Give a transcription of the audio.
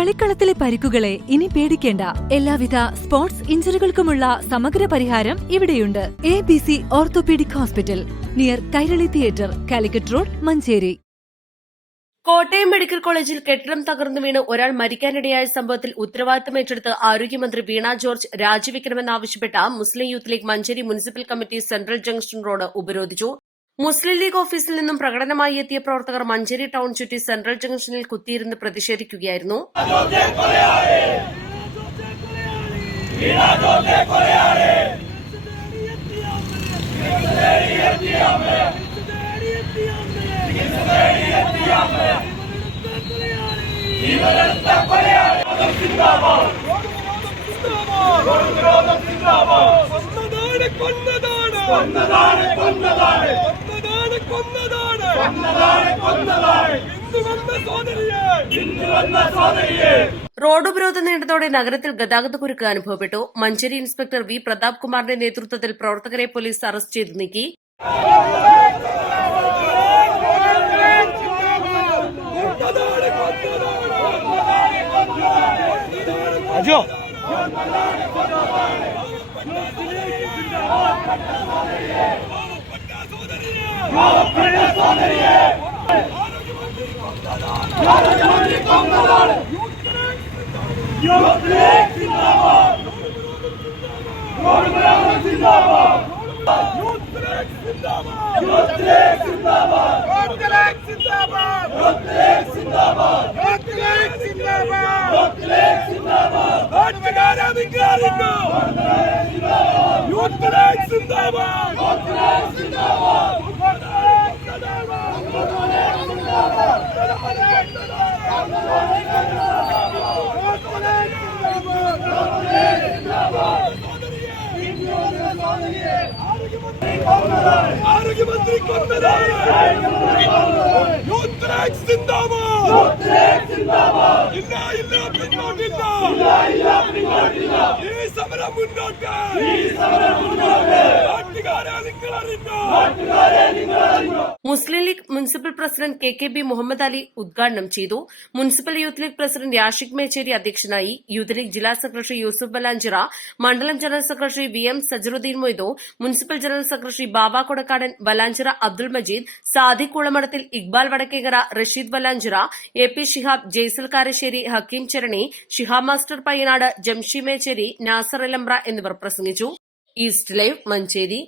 കളിക്കളത്തിലെ പരിക്കുകളെ ഇനി പേടിക്കേണ്ട. എല്ലാവിധ സ്പോർട്സ് ഇഞ്ചുറികൾക്കുമുള്ള സമഗ്ര പരിഹാരം ഇവിടെയുണ്ട്. ABC orthopaedic hospital, near Kairali theatre, Calicut road, Manjeri. Kottayam medical കോളേജിൽ കെട്ടിടം തകർന്നു വീണ് ഒരാൾ മരിക്കാനിടയായ സംഭവത്തിൽ ഉത്തരവാദിത്തം ഏറ്റെടുത്ത് ആരോഗ്യമന്ത്രി വീണ ജോർജ് രാജിവെക്കണമെന്നാവശ്യപ്പെട്ട Muslim Youth League Manjeri municipal committee central junction road ഉപരോധിച്ചു. മുസ്ലിം ലീഗ് ഓഫീസിൽ നിന്നും പ്രകടനമായി എത്തിയ പ്രവർത്തകർ മഞ്ചേരി ടൌൺ ചുറ്റി സെൻട്രൽ ജംഗ്ഷനിൽ കുത്തിയിരുന്ന് പ്രതിഷേധിക്കുകയായിരുന്നു. റോഡ് ഉപരോധം നീണ്ടതോടെ നഗരത്തിൽ ഗതാഗതക്കുരുക്ക് അനുഭവപ്പെട്ടു. മഞ്ചേരി ഇൻസ്പെക്ടർ വി പ്രതാപ് കുമാറിന്റെ നേതൃത്വത്തിൽ പ്രവർത്തകരെ പോലീസ് അറസ്റ്റ് ചെയ്ത് നീക്കി. ആരോഗ്യമന്ത്രി കൊന്നതാണ്. യൂത്ത് ലീഗ് സിന്ദാബാദ്. ഇല്ല ഇല്ല പിന്നോട്ടില്ല. ഈ സമരം മുന്നോട്ട്. നാട്ടുകാരെ നിങ്ങൾ അറിഞ്ഞോ. Muslim League municipal president KKB Muhammad Ali ഉദ്ഘാടനം ചെയ്തു. മുനിസിപ്പൽ യൂത്ത് ലീഗ് പ്രസിഡന്റ് യാഷിഖ് മേച്ചേരി അധ്യക്ഷനായി. യൂത്ത് ലീഗ് ജില്ലാ സെക്രട്ടറി യൂസുഫ് വലാഞ്ചിറ, മണ്ഡലം general secretary VM Sajaruddin Moidu, municipal general secretary Baba Kodakkadan, Valanchira Abdul Majeed, Sadiq Kulamadathil, Iqbal Vadakkekara, Rasheed Valanchira, AP Shihab, Jaisal Karassery, Hakeem Cherani, Shihab master Payyanad, Jamshi Mecheri, Nasar Elambra എന്നിവർ പ്രസംഗിച്ചു. East live Manjeri.